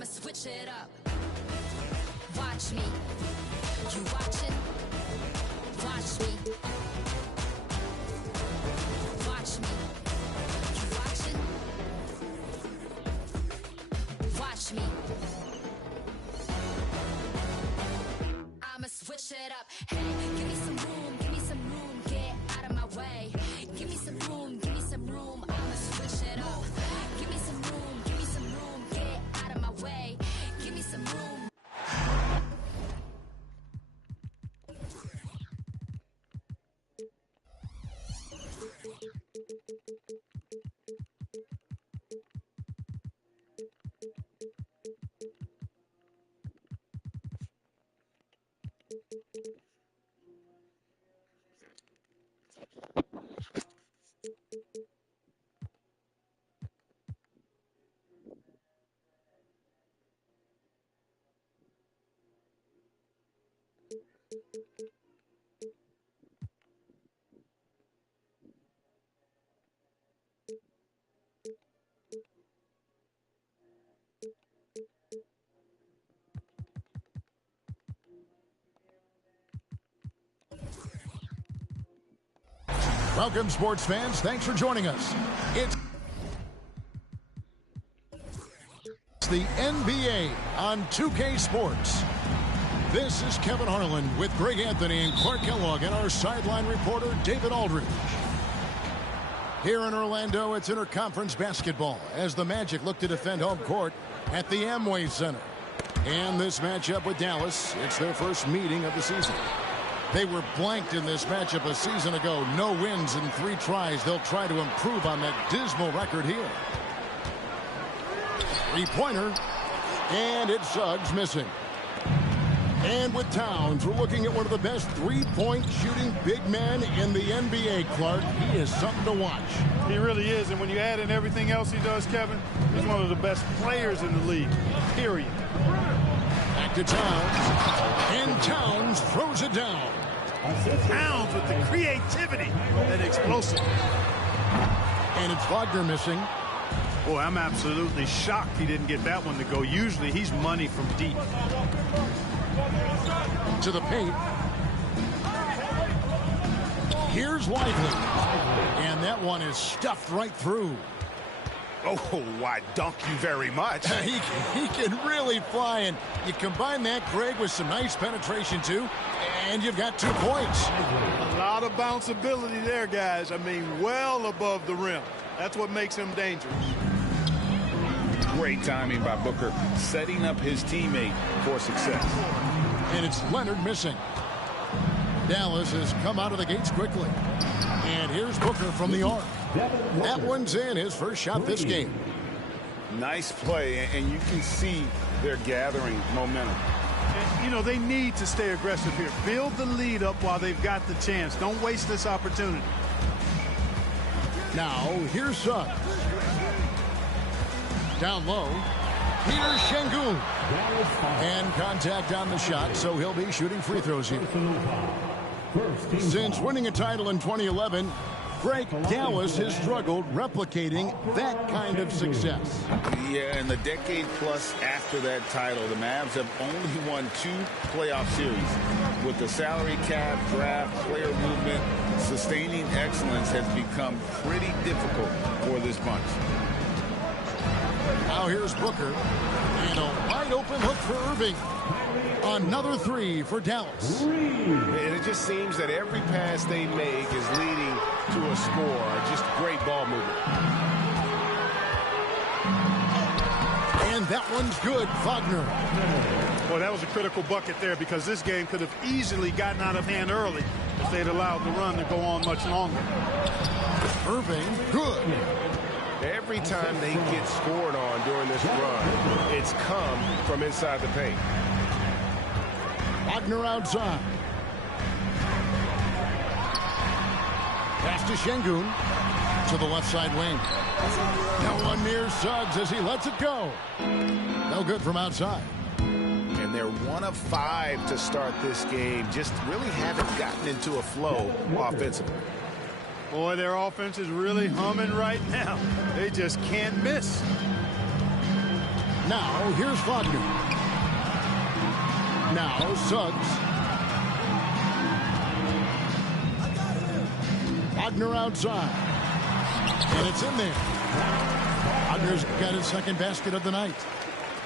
I'ma switch it up. Watch me. You watching? Watch me. Watch me. You watching? Watch me. I'ma switch it up. Hey, give me some room, get out of my way. Give me some room, I'ma switch it up. Give me some room, get out of my way. Give me some room. Welcome, sports fans. Thanks for joining us. It's the NBA on 2K Sports. This is Kevin Harlan with Greg Anthony and Clark Kellogg and our sideline reporter, David Aldridge. Here in Orlando, it's interconference basketball as the Magic look to defend home court at the Amway Center. And this matchup with Dallas, it's their first meeting of the season. They were blanked in this matchup a season ago. No wins in 3 tries. They'll try to improve on that dismal record here. 3-pointer. And it's Suggs missing. And with Towns, we're looking at one of the best 3-point shooting big men in the NBA, Clark. He is something to watch. He really is. And when you add in everything else he does, Kevin, he's one of the best players in the league, period. Back to Towns. And Towns throws it down. Towns with the creativity and explosive. And it's Wagner missing. Boy, I'm absolutely shocked he didn't get that one to go. Usually he's money from deep. To the paint. Here's Lively. And that one is stuffed right through. Oh, why, dunk you very much. He can really fly, and you combine that, Greg, with some nice penetration, too, and you've got 2 points. A lot of bounceability there, guys. I mean, well above the rim. That's what makes him dangerous. Great timing by Booker, setting up his teammate for success. And it's Leonard missing. Dallas has come out of the gates quickly. And here's Booker from the arc. That one's in, his first shot this game. Nice play, and you can see they're gathering momentum. And, you know, they need to stay aggressive here. Build the lead up while they've got the chance. Don't waste this opportunity. Now, here's Suggs. Down low. Peter Şengün. And contact on the shot, so he'll be shooting free throws here. Since winning a title in 2011, Greg, Dallas has struggled replicating that kind of success. Yeah, in the decade plus after that title, the Mavs have only won 2 playoff series. With the salary cap, draft, player movement, sustaining excellence has become pretty difficult for this bunch. Now here's Booker. And a wide open look for Irving. Another 3 for Dallas. And it just seems that every pass they make is leading to a score. Just great ball movement. And that one's good. Wagner. Well, that was a critical bucket there because this game could have easily gotten out of hand early if they'd allowed the run to go on much longer. Irving, good. Every time they get scored on during this run, it's come from inside the paint. Wagner outside. Pass to Şengün. To the left side wing. No one near Suggs as he lets it go. No good from outside. And they're 1 of 5 to start this game. Just really haven't gotten into a flow offensively. Boy, their offense is really humming right now. They just can't miss. Now, here's Wagner. Now, Suggs. Wagner outside. And it's in there. Wagner's got his second basket of the night.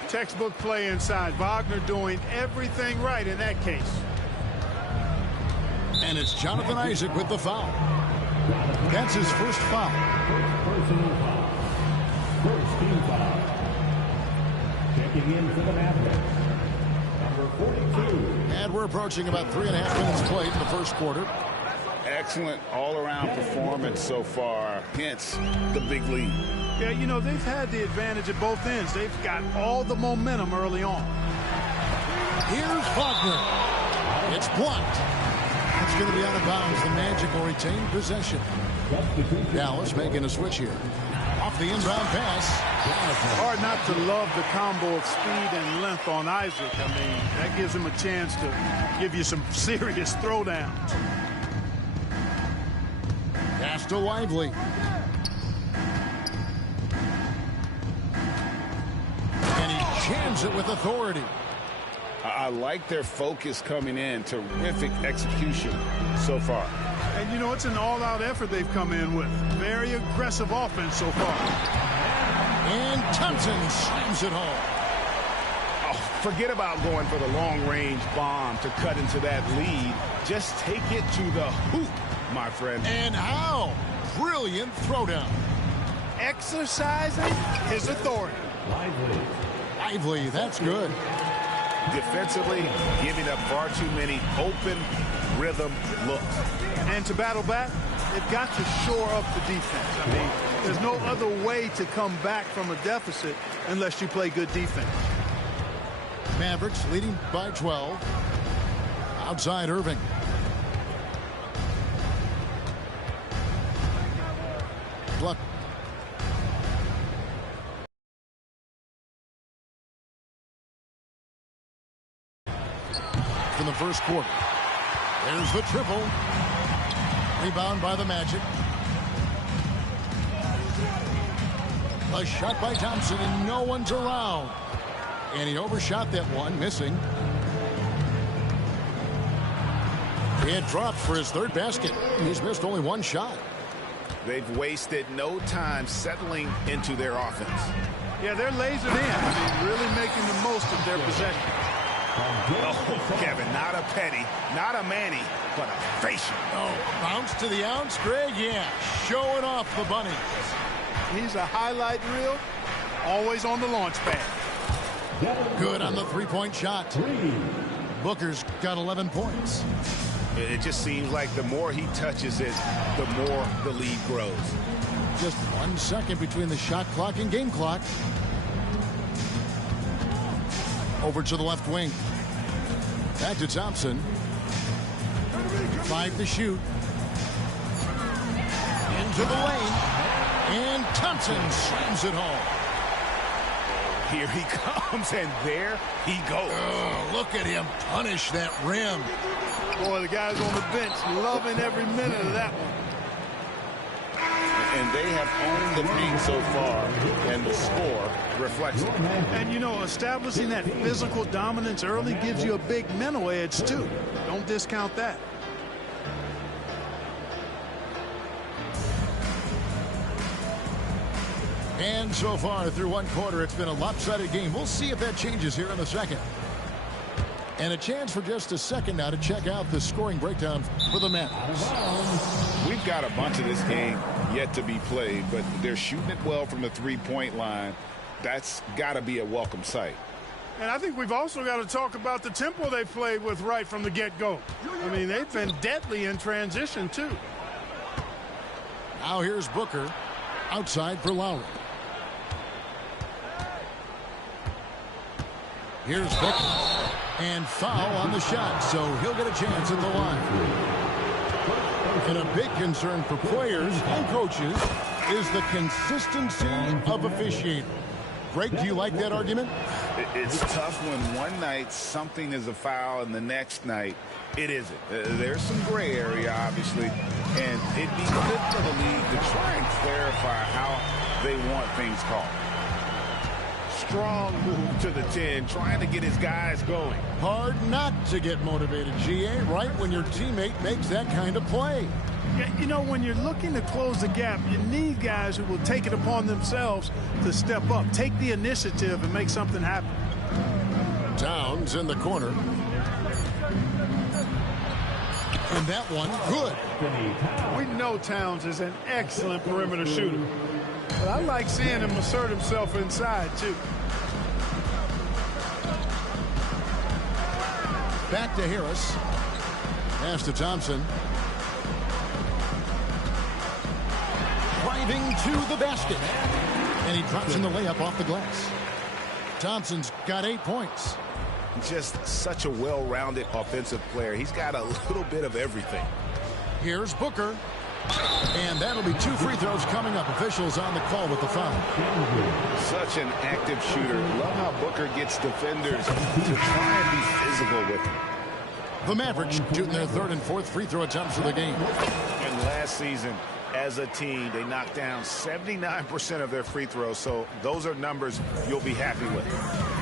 Textbook play inside. Wagner doing everything right in that case. And it's Jonathan Isaac with the foul. That's his first foul. First team foul. Checking in for the Mavericks, number 42. And we're approaching about 3.5 minutes played in the first quarter. Excellent all-around performance so far, hence the big lead. Yeah, you know, they've had the advantage at both ends. They've got all the momentum early on. Here's Wagner. It's blocked. It's going to be out of bounds. The Magic will retain possession. Dallas making a switch here. Off the inbound pass. Hard not to love the combo of speed and length on Isaac. I mean, that gives him a chance to give you some serious throwdowns. Pass to Lively. And he jams it with authority. I like their focus coming in. Terrific execution so far. And, you know, it's an all-out effort they've come in with. Very aggressive offense so far. And Thompson slams it home. Oh, forget about going for the long-range bomb to cut into that lead. Just take it to the hoop, my friend. And how? Brilliant throwdown. Exercising his authority. Lively, that's good. Defensively, giving up far too many open rhythm looks. And to battle back, they've got to shore up the defense. I mean, there's no other way to come back from a deficit unless you play good defense. Mavericks leading by 12. Outside Irving. Gluck. From the first quarter. There's the triple. Rebound by the Magic. A shot by Thompson, and no one's around. And he overshot that one, missing. He had dropped for his third basket. He's missed only one shot. They've wasted no time settling into their offense. Yeah, they're lasered in. I mean, really making the most of their possession. Oh, Kevin, not a Petty, not a Manny, but a facial. Oh, bounce to the ounce, Greg? Yeah, showing off the bunny. He's a highlight reel, always on the launch pad. Good on the three-point shot. Booker's got 11 points. It just seems like the more he touches it, the more the lead grows. Just 1 second between the shot clock and game clock. Over to the left wing. Back to Thompson. 5 to shoot. Into the lane. And Thompson slams it home. Here he comes, and there he goes. Oh, look at him punish that rim. Boy, the guys on the bench loving every minute of that one. And they have owned the paint so far, and the score reflects it. And, you know, establishing that physical dominance early gives you a big mental edge, too. Don't discount that. And so far through one quarter, it's been a lopsided game. We'll see if that changes here in the second. And a chance for just a second now to check out the scoring breakdown for the Mavericks. We've got a bunch of this game yet to be played, but they're shooting it well from the three-point line. That's got to be a welcome sight. And I think we've also got to talk about the tempo they played with right from the get-go. I mean, they've been deadly in transition, too. Now here's Booker outside for Lowry. Here's Booker. And foul on the shot, so he'll get a chance at the line. And a big concern for players and coaches is the consistency of officiating. Greg, do you like that argument? It's tough when one night something is a foul and the next night it isn't. There's some gray area, obviously, and it'd be good for the league to try and clarify how they want things called. Strong move to the 10, trying to get his guys going. Hard not to get motivated, GA, right when your teammate makes that kind of play. Yeah, you know, when you're looking to close the gap, you need guys who will take it upon themselves to step up, take the initiative, and make something happen. Towns in the corner. And that one, good. We know Towns is an excellent perimeter shooter, but I like seeing him assert himself inside, too. Back to Harris. Pass to Thompson. Driving to the basket. And he drops in the layup off the glass. Thompson's got 8 points. Just such a well-rounded offensive player. He's got a little bit of everything. Here's Booker. And that'll be 2 free throws coming up. Officials on the call with the foul. Such an active shooter. Love how Booker gets defenders to try and be physical with him. The Mavericks shooting their 3rd and 4th free throw attempts of the game. And last season, as a team, they knocked down 79% of their free throws, so those are numbers you'll be happy with.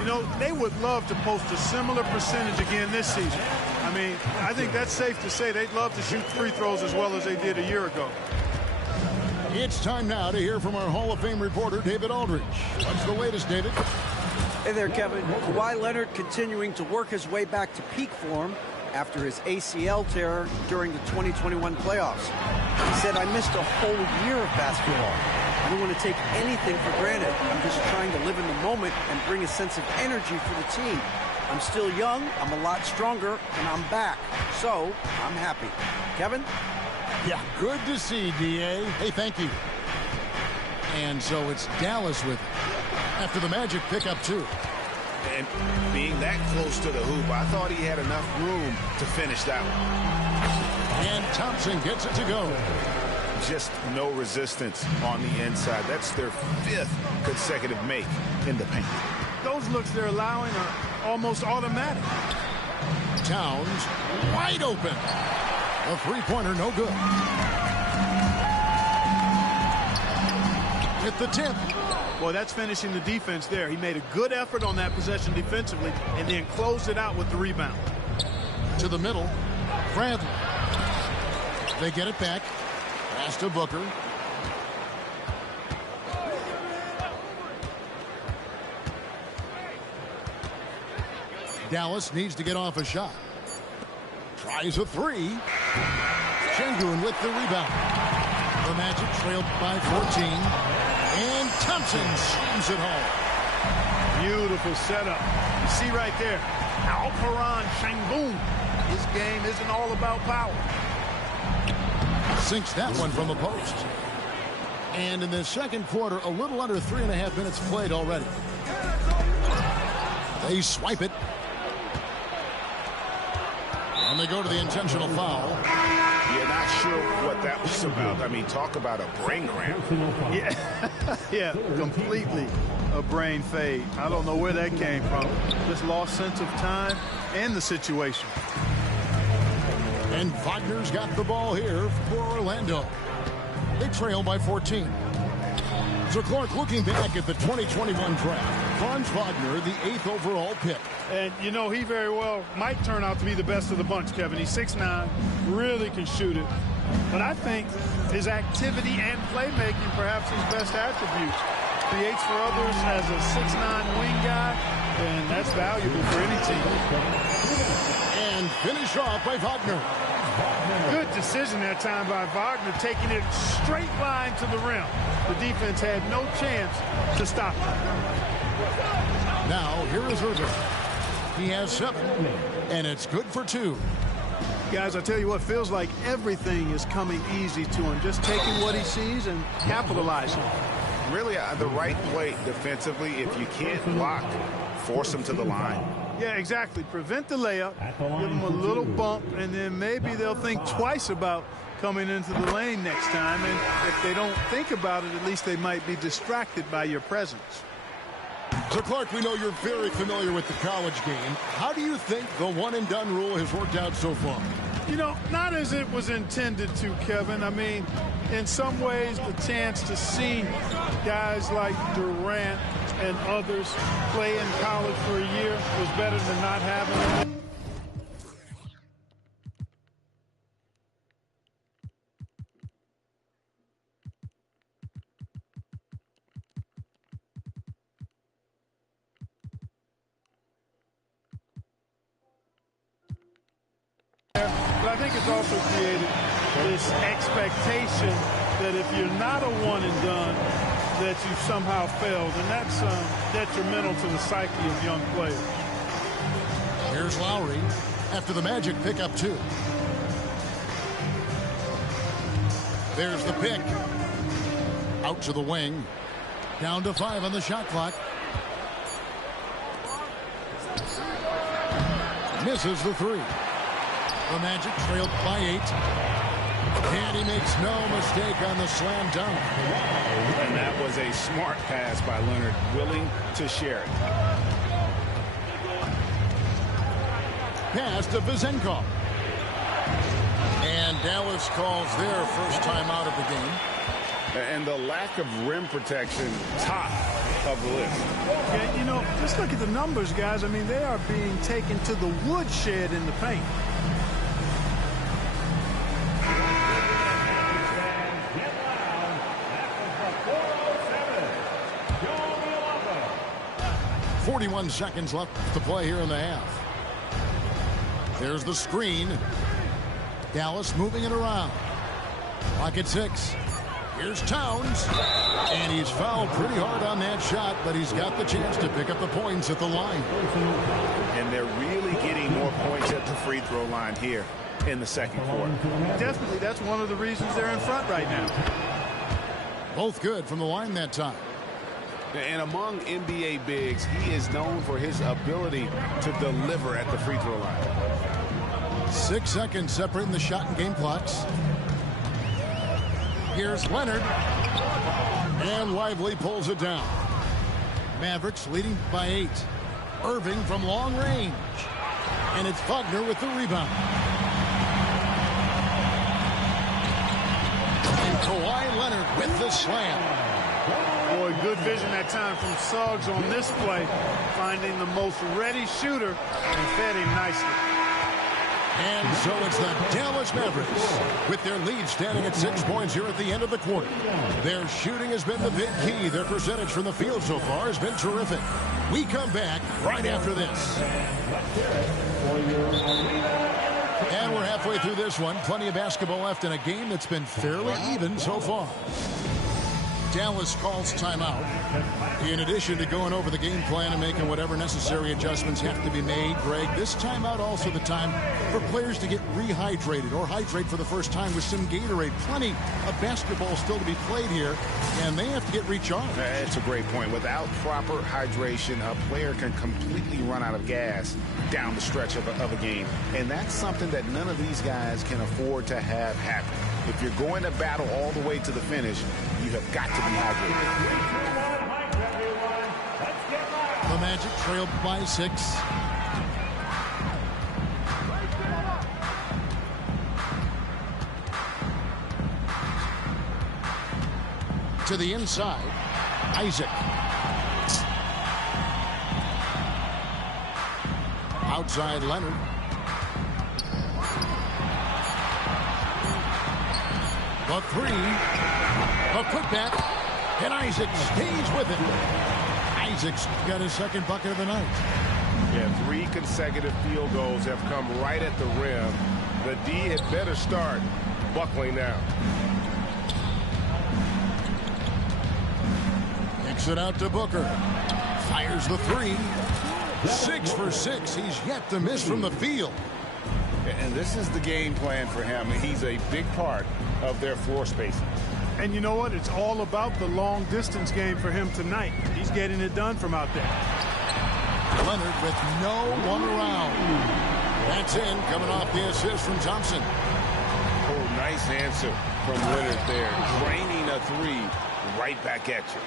You know, they would love to post a similar percentage again this season. I mean, I think that's safe to say they'd love to shoot free throws as well as they did a year ago. It's time now to hear from our Hall of Fame reporter, David Aldridge. What's the latest, David? Hey there, Kevin. Kawhi Leonard continuing to work his way back to peak form after his ACL tear during the 2021 playoffs. He said, I missed a whole year of basketball. I don't want to take anything for granted. I'm just trying to live in the moment and bring a sense of energy for the team. I'm still young, I'm a lot stronger, and I'm back. So, I'm happy. Kevin? Yeah, good to see, D.A. Hey, thank you. And so it's Dallas with it. After the Magic pick up 2. And being that close to the hoop, I thought he had enough room to finish that one. And Thompson gets it to go. Just no resistance on the inside. That's their 5th consecutive make in the paint. Those looks they're allowing are almost automatic. Towns wide open. A three-pointer, no good. With the tip. Boy, that's finishing the defense there. He made a good effort on that possession defensively and then closed it out with the rebound. To the middle. Bradley. They get it back. Pass to Booker. Dallas needs to get off a shot. Tries a 3. Şengün with the rebound. The Magic trailed by 14. And Thompson slams it home. Beautiful setup. You see right there, Alperen Şengün. His game isn't all about power. Sinks that one from the post. And in the second quarter, a little under 3.5 minutes played already. They swipe it. And they go to the intentional foul. Yeah, not sure what that was about. I mean, talk about a brain cramp. Yeah, yeah, completely a brain fade. I don't know where that came from. Just lost sense of time and the situation. And Wagner's got the ball here for Orlando. They trail by 14. So Clark, looking back at the 2021 draft, Franz Wagner, the 8th overall pick. And, you know, he very well might turn out to be the best of the bunch, Kevin. He's 6'9", really can shoot it. But I think his activity and playmaking, perhaps his best attributes. Creates for others as a 6'9" wing guy, and that's valuable for any team. And finished off by Wagner. Good decision that time by Wagner, taking it straight line to the rim. The defense had no chance to stop him. Now, here is Irving. He has 7, and it's good for 2. Guys, I tell you what, feels like everything is coming easy to him. Just taking what he sees and capitalizing. Really, the right play defensively. If you can't block, force him to the line. Yeah, exactly. Prevent the layup, give them a little bump, and then maybe they'll think twice about coming into the lane next time. And if they don't think about it, at least they might be distracted by your presence. So, Clark, we know you're very familiar with the college game. How do you think the one-and-done rule has worked out so far? You know, not as it was intended to, Kevin. I mean, in some ways, the chance to see guys like Durant and others play in college for a year was better than not having them. But I think it's also created this expectation that if you're not a one and done, that you somehow failed, and that's detrimental to the psyche of young players. Here's Lowry after the Magic pick up 2. There's the pick. Out to the wing. Down to 5 on the shot clock. Misses the 3. The Magic trailed by 8. And he makes no mistake on the slam dunk. And that was a smart pass by Leonard, willing to share it. Pass to Vezenkov. And Dallas calls their first time out of the game. And the lack of rim protection, top of the list. Yeah, you know, just look at the numbers, guys. I mean, they are being taken to the woodshed in the paint. .41 seconds left to play here in the half. There's the screen. Dallas moving it around. Clock at 6. Here's Towns. And he's fouled pretty hard on that shot, but he's got the chance to pick up the points at the line. And they're really getting more points at the free throw line here in the second quarter. Definitely, that's one of the reasons they're in front right now. Both good from the line that time. And among NBA bigs, he is known for his ability to deliver at the free throw line. 6 seconds separating the shot and game clocks. Here's Leonard. And Lively pulls it down. Mavericks leading by 8. Irving from long range. And it's Wagner with the rebound. And Kawhi Leonard with the slam. Boy, good vision that time from Suggs on this play, finding the most ready shooter and fed him nicely. And so it's the Dallas Mavericks with their lead standing at 6 points here at the end of the quarter. Their shooting has been the big key. Their percentage from the field so far has been terrific. We come back right after this. And we're halfway through this one. Plenty of basketball left in a game that's been fairly even so far. Dallas calls timeout. In addition to going over the game plan and making whatever necessary adjustments have to be made, Greg, this timeout also the time for players to get rehydrated or hydrate for the first time with some Gatorade. Plenty of basketball still to be played here, and they have to get recharged. That's a great point. Without proper hydration, a player can completely run out of gas down the stretch of a game. And that's something that none of these guys can afford to have happen. If you're going to battle all the way to the finish, you have got to be hydrated. The Magic trailed by 6. To the inside, Isaac. Outside Leonard. The 3. A putback. And Isaac stays with it. Isaac's got his second bucket of the night. Yeah, 3 consecutive field goals have come right at the rim. The D had better start buckling now. Kicks it out to Booker. Fires the 3. 6 for 6. He's yet to miss from the field. And this is the game plan for him. He's a big part of their floor spacing. And you know what? It's all about the long distance game for him tonight. He's getting it done from out there. Leonard with no one around. That's in, coming off the assist from Thompson. Oh, nice answer from Leonard there. Draining a 3 right back at you.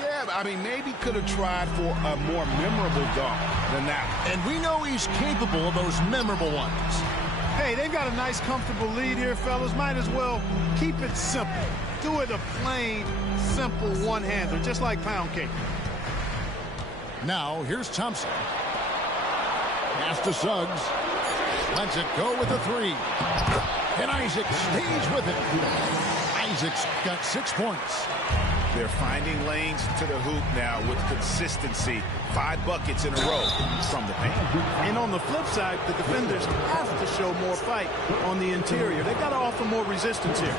Yeah, I mean, maybe could have tried for a more memorable dunk than that. And we know he's capable of those memorable ones. Hey, they've got a nice, comfortable lead here, fellas. Might as well keep it simple. Do it a plain, simple one-hander, just like pound cake. Now, here's Thompson. Pass to Suggs. Lets it go with the three. And Isaac stays with it. Isaac's got 6 points. They're finding lanes to the hoop now with consistency. 5 buckets in a row from the paint. And on the flip side, the defenders have to show more fight on the interior. They've got to offer more resistance here.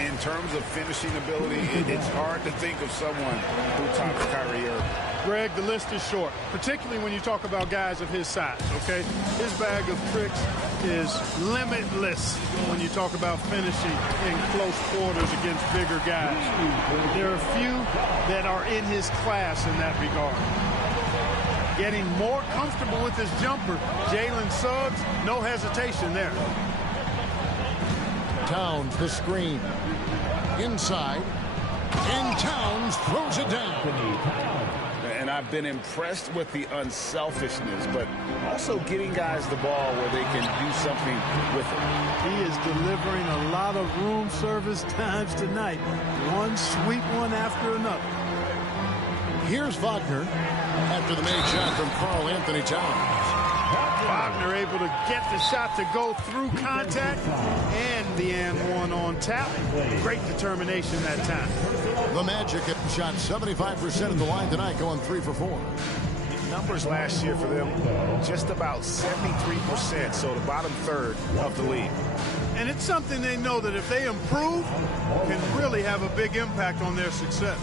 In terms of finishing ability, it's hard to think of someone who tops Kyrie Irving. Greg, the list is short, particularly when you talk about guys of his size, okay? His bag of tricks is limitless when you talk about finishing in close quarters against bigger guys. There are few that are in his class in that regard. Getting more comfortable with his jumper, Jalen Suggs, no hesitation there. Towns, the screen. Inside. And Towns throws it down. And I've been impressed with the unselfishness, but also getting guys the ball where they can do something with it. He is delivering a lot of room service times tonight. One sweet one after another. Here's Wagner after the made shot from Karl Anthony Towns. Wagner able to get the shot to go through contact and the and one on tap. Great determination that time. The Magic have shot 75% of the line tonight, going 3 for 4. Numbers last year for them, just about 73%, so the bottom third of the league. And it's something they know that if they improve, can really have a big impact on their success.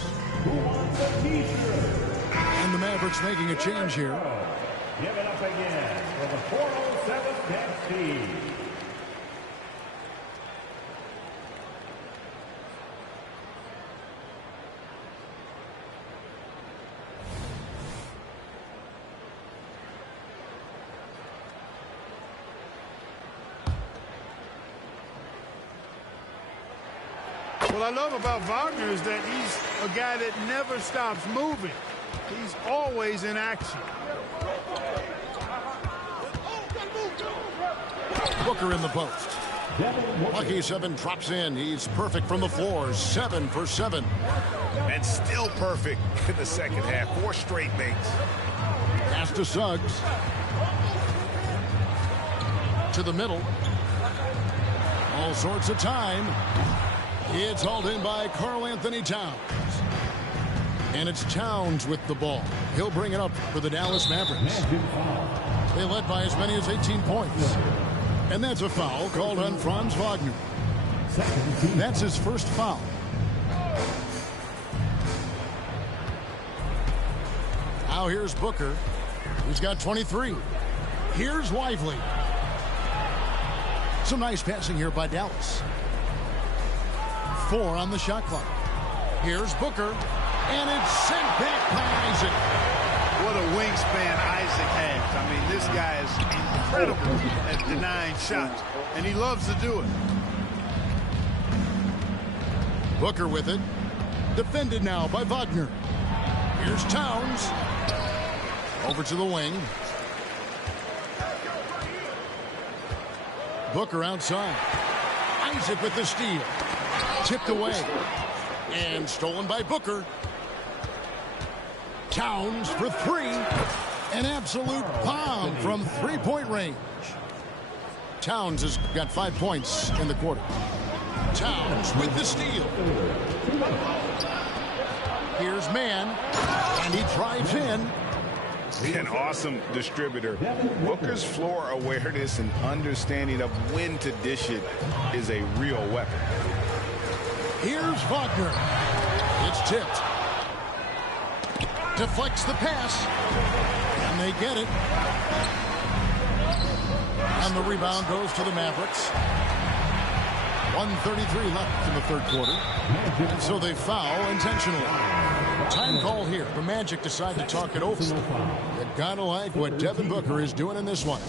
And the Mavericks making a change here. Give it up again for the 407 Dempsey. What I love about Wagner is that he's a guy that never stops moving. He's always in action. Booker in the post. Lucky 7 drops in. He's perfect from the floor. 7 for 7. And still perfect in the second half. 4 straight makes. Pass to Suggs. To the middle. All sorts of time. It's hauled in by Karl Anthony Towns. And it's Towns with the ball. He'll bring it up for the Dallas Mavericks. They led by as many as 18 points. And that's a foul called on Franz Wagner. That's his first foul. Now here's Booker, who's got 23. Here's Lively. Some nice passing here by Dallas. 4 on the shot clock. Here's Booker, and it's sent back by Isaac. What a wingspan Isaac has. I mean, this guy is incredible at denying shots, and he loves to do it. Booker with it. Defended now by Wagner. Here's Towns. Over to the wing. Booker outside. Isaac with the steal. Tipped away. And stolen by Booker. Towns for 3. An absolute bomb from 3-point range. Towns has got 5 points in the quarter. Towns with the steal. Here's Mann. And he drives in. An awesome distributor. Booker's floor awareness and understanding of when to dish it is a real weapon. Here's Wagner. It's tipped. Deflects the pass. And they get it. And the rebound goes to the Mavericks. 1:33 left in the third quarter. And so they foul intentionally. Time call here. The Magic decide to talk it over. You gotta like what Devin Booker is doing in this one.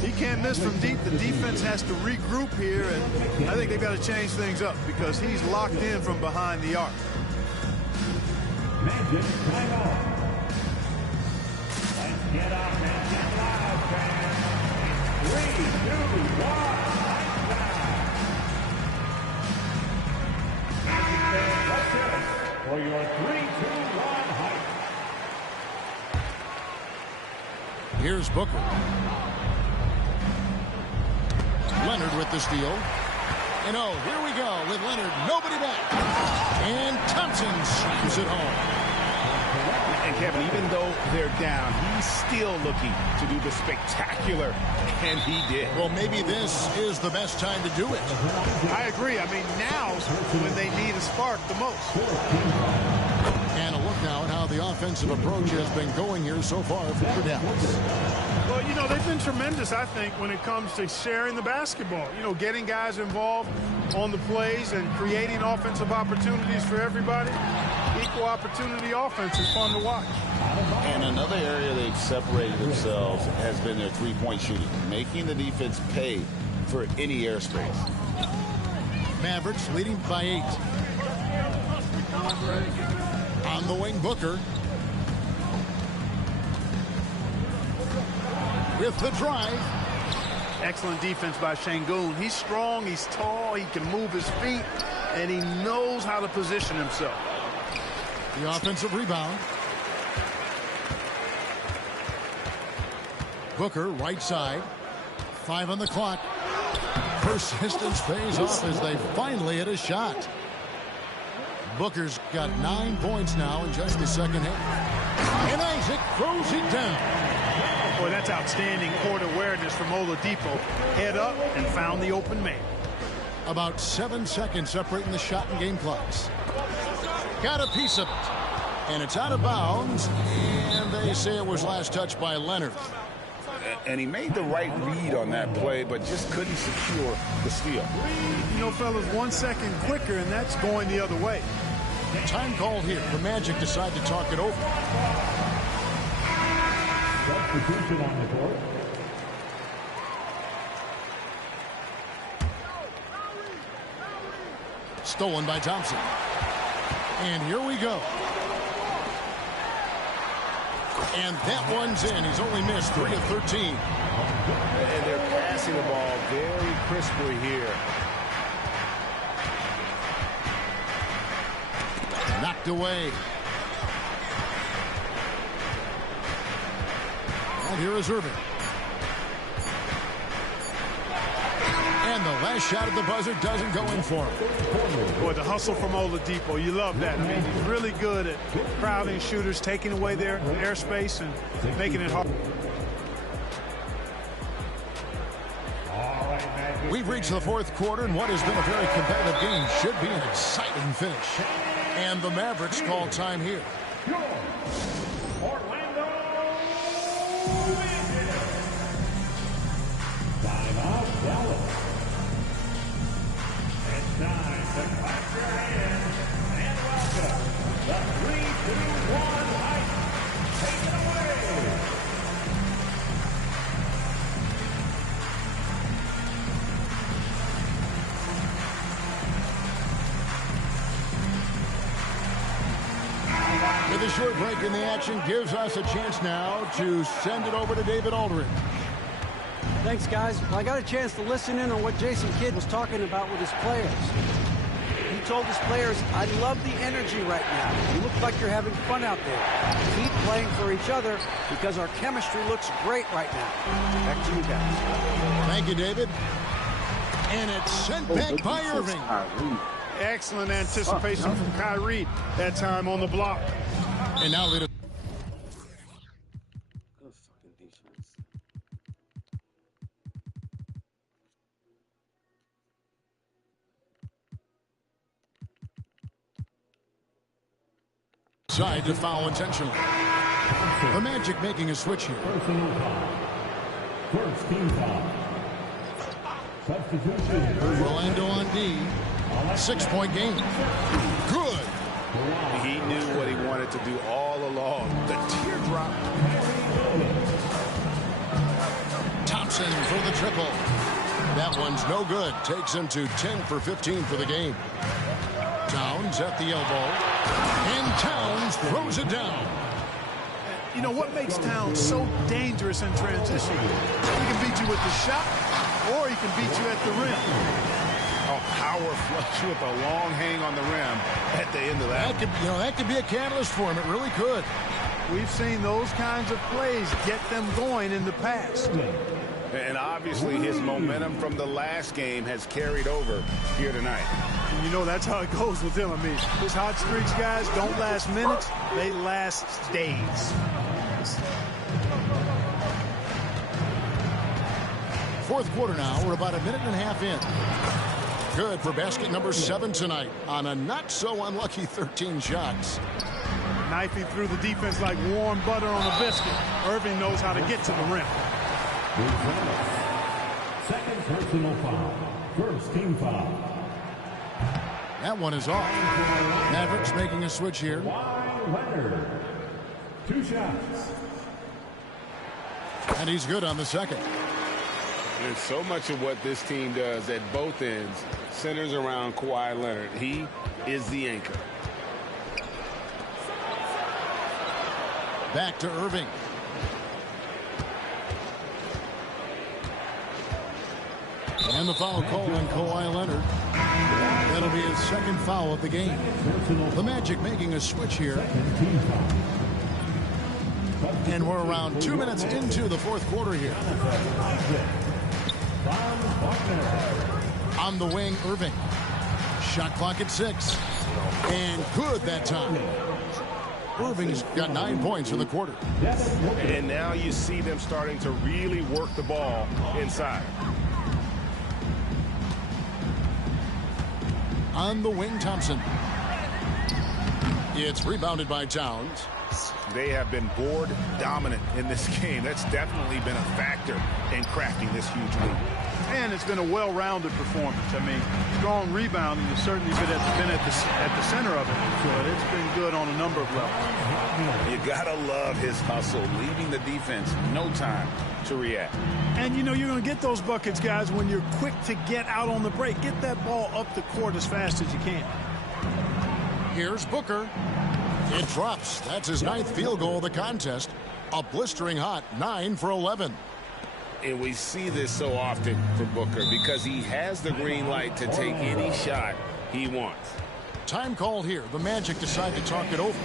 He can't miss from deep. The defense has to regroup here, and I think they've got to change things up because he's locked in from behind the arc. Magic timeout. Let's get up and get loud, fans. 3, 2, 1. For your 3-2-1 hype. Here's Booker. Leonard with the steal. And oh, here we go with Leonard. Nobody back. And Thompson slams it home. And Kevin, even though they're down, he's still looking to do the spectacular, and he did. Well, maybe this is the best time to do it. I agree. I mean, now's when they need a spark the most. And a look now at how the offensive approach has been going here so far for Dallas. Well, you know, they've been tremendous, I think, when it comes to sharing the basketball. You know, getting guys involved on the plays and creating offensive opportunities for everybody. Equal opportunity offense is fun to watch. And another area they've separated themselves has been their three-point shooting, making the defense pay for any airspace. Mavericks leading by 8. On the wing, Booker. With the drive. Excellent defense by Şengün. He's strong, he's tall, he can move his feet, and he knows how to position himself. The offensive rebound. Booker, right side. 5 on the clock. Persistence pays off as they finally hit a shot. Booker's got 9 points now in just the second half. And Isaac throws it down. Boy, that's outstanding court awareness from Oladipo. Head up and found the open man. About 7 seconds separating the shot and game clocks. Got a piece of it. And it's out of bounds. And they say it was last touched by Leonard. And he made the right read on that play, but just couldn't secure the steal. You know, fellas, 1 second quicker, and that's going the other way. Time called here. The Magic decide to talk it over. Substitution on the court. Stolen by Thompson. And here we go. And that one's in. He's only missed 3 of 13. And they're passing the ball very crisply here. Knocked away. And here is Irving. And the last shot at the buzzer doesn't go in for him. Boy, the hustle from Oladipo, you love that. I mean, he's really good at crowding shooters, taking away their airspace and making it hard. We've reached the fourth quarter, and what has been a very competitive game should be an exciting finish. And the Mavericks call time here. Orlando Magic. Timeout, Dallas. It's time to clap your hands and welcome the 3-2-1 hype. Take it away. With a short break in the action gives us a chance now to send it over to David Aldridge. Thanks, guys. Well, I got a chance to listen in on what Jason Kidd was talking about with his players. He told his players, I love the energy right now. You look like you're having fun out there. Keep playing for each other because our chemistry looks great right now. Back to you guys. Thank you, David. And it's sent back by Irving. Excellent anticipation from Kyrie. That time on the block. And now lead it. Good fucking defense. Side to foul intentionally. The Magic making a switch here. Personal foul. First team foul. Substitution. Orlando on D. 6-point game. Good. He knew what he wanted to do all along. The teardrop. Thompson for the triple. That one's no good. Takes him to 10 for 15 for the game. Towns at the elbow. And Towns throws it down. You know what makes Towns so dangerous in transition? He can beat you with the shot, or he can beat you at the rim. A power flush with a long hang on the rim at the end of that. That could be a catalyst for him. It really could. We've seen those kinds of plays get them going in the past. And obviously his momentum from the last game has carried over here tonight. And you know that's how it goes with him. I mean, his hot streaks, guys, don't last minutes. They last days. Fourth quarter now. We're about a minute and a half in. Good for basket number 7 tonight on a not-so-unlucky 13 shots. Knifing through the defense like warm butter on a biscuit. Irving knows how to get to the rim. Second personal foul. First team foul. That one is off. Mavericks making a switch here. Kawhi Leonard. 2 shots. And he's good on the second. And so much of what this team does at both ends centers around Kawhi Leonard. He is the anchor. Back to Irving. And the foul call on Kawhi Leonard. That'll be his second foul of the game. The Magic making a switch here. And we're around 2 minutes into the fourth quarter here. On the wing, Irving. Shot clock at 6. And good that time. Irving's got 9 points in the quarter. And now you see them starting to really work the ball inside. On the wing, Thompson. It's rebounded by Towns. They have been board dominant in this game. That's definitely been a factor in crafting this huge lead. And it's been a well-rounded performance. I mean, strong rebounding has certainly been at the center of it. But it's been good on a number of levels. You gotta love his hustle, leaving the defense no time to react. And you know you're going to get those buckets, guys, when you're quick to get out on the break. Get that ball up the court as fast as you can. Here's Booker. It drops. That's his 9th field goal of the contest. A blistering hot 9 for 11. And we see this so often from Booker because he has the green light to take any shot he wants. Time called here. The Magic decide to talk it over.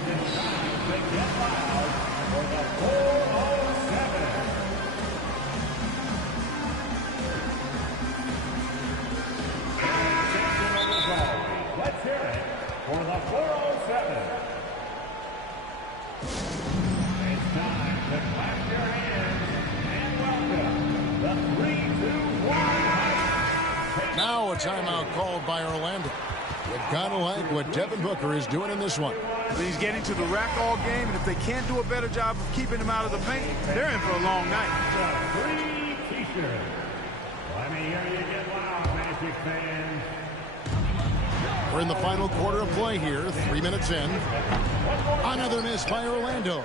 Let's hear it for the 407. It's time to clap your hands and welcome the 3-2-1. Now a timeout called by Orlando. You gotta like what Devin Booker is doing in this one. He's getting to the rack all game, and if they can't do a better job of keeping him out of the paint, they're in for a long night. The free T-shirt. Let me hear you get loud, Magic fans. We're in the final quarter of play here, 3 minutes in. Another miss by Orlando.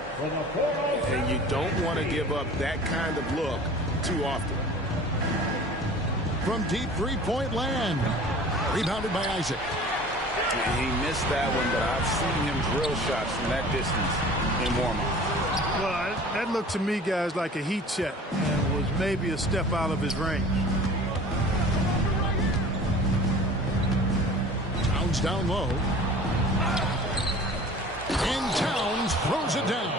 And you don't want to give up that kind of look too often. From deep three-point land. Rebounded by Isaac. He missed that one, but I've seen him drill shots from that distance in warm-up. Well, that looked to me, guys, like a heat check and was maybe a step out of his range. Towns down low. And Towns throws it down.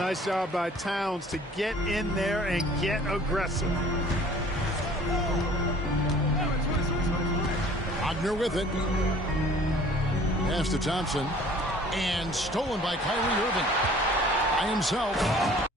Nice job by Towns to get in there and get aggressive. Wagner with it. Pass to Thompson. And stolen by Kyrie Irving. By himself.